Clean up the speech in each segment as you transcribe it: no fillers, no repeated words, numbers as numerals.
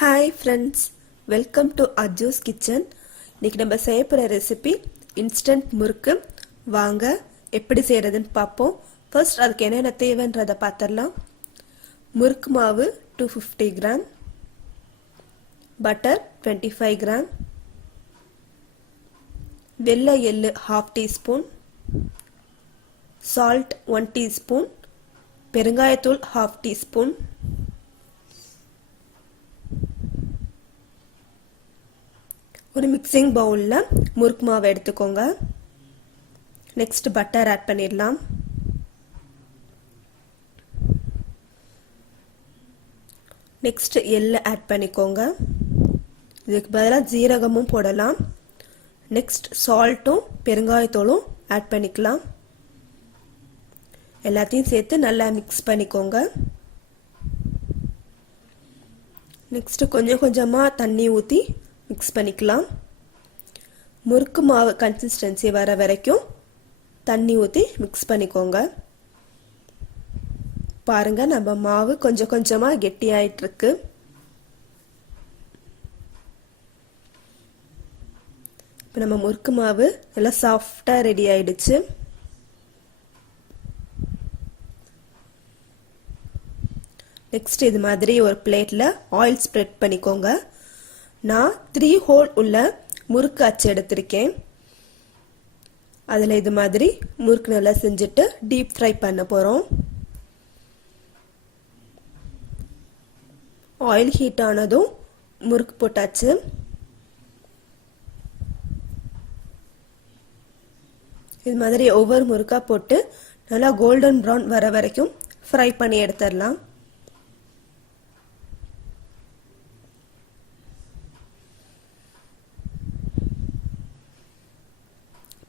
Hi friends, welcome to Aju's kitchen. இன்றைக்கி நம்ம செய்ய போகிற ரெசிபி இன்ஸ்டன்ட் முறுக்கு. வாங்க எப்படி செய்கிறதுன்னு பார்ப்போம். ஃபர்ஸ்ட் அதுக்கு என்னென்ன தேவைன்றதை பார்த்துடலாம். முறுக்கு மாவு 250 கிராம், பட்டர் 25 கிராம், வெள்ளை எள்ளு 1/2 டீஸ்பூன், சால்ட் 1 டீஸ்பூன், பெருங்காயத்தூள் 1/2 டீஸ்பூன், ஒரு மிக்சிங் பவுலில் முறுக்கு மாவை எடுத்துக்கோங்க. நெக்ஸ்ட் பட்டர் ஆட் பண்ணிடலாம். நெக்ஸ்ட் எள்ளு ஆட் பண்ணிக்கோங்க. இதுக்கு பதிலாக ஜீரகமும் போடலாம். நெக்ஸ்ட் சால்ட்டும் பெருங்காயத்தூளும் ஆட் பண்ணிக்கலாம். எல்லாத்தையும் சேர்த்து நல்லா மிக்ஸ் பண்ணிக்கோங்க. நெக்ஸ்ட் கொஞ்சம் கொஞ்சமாக தண்ணி ஊற்றி மிக்ஸ் பண்ணிக்கலாம். முறுக்கு மாவு கன்சிஸ்டன்சி வர வரைக்கும் தண்ணி ஊற்றி மிக்ஸ் பண்ணிக்கோங்க. பாருங்க, நம்ம மாவு கொஞ்சம் கொஞ்சமாக கெட்டியாயிட்டு இருக்கு. இப்போ நம்ம முறுக்கு மாவு நல்லா சாஃப்டாக ரெடி ஆயிடுச்சு. நெக்ஸ்ட் இது மாதிரி ஒரு பிளேட்டில் ஆயில் ஸ்ப்ரெட் பண்ணிக்கோங்க. நான் 3 ஹோல் உள்ள முறுக்கு அச்சு எடுத்திருக்கேன். அதில் இது மாதிரி முறுக்கு நல்லா செஞ்சுட்டு டீப் ஃப்ரை பண்ண போகிறோம். ஆயில் ஹீட் ஆனதும் முறுக்கு போட்டாச்சு. இது மாதிரி ஒவ்வொரு முறுக்கா போட்டு நல்லா கோல்டன் ப்ரௌன் வர வரைக்கும் ஃப்ரை பண்ணி எடுத்துடலாம்.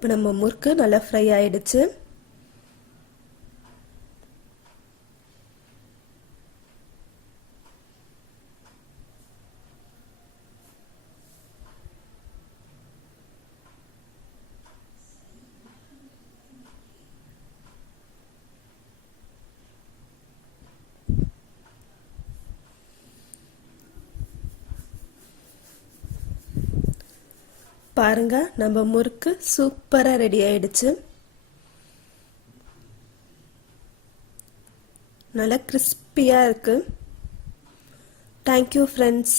இப்போ நம்ம முறுக்கு நல்லா ஃப்ரை ஆயிடுச்சு. பாருங்க, நம்ம முறுக்கு சூப்பரா ரெடி ஆயிடுச்சு. நல்லா கிறிஸ்பியா இருக்கு. Thank you friends.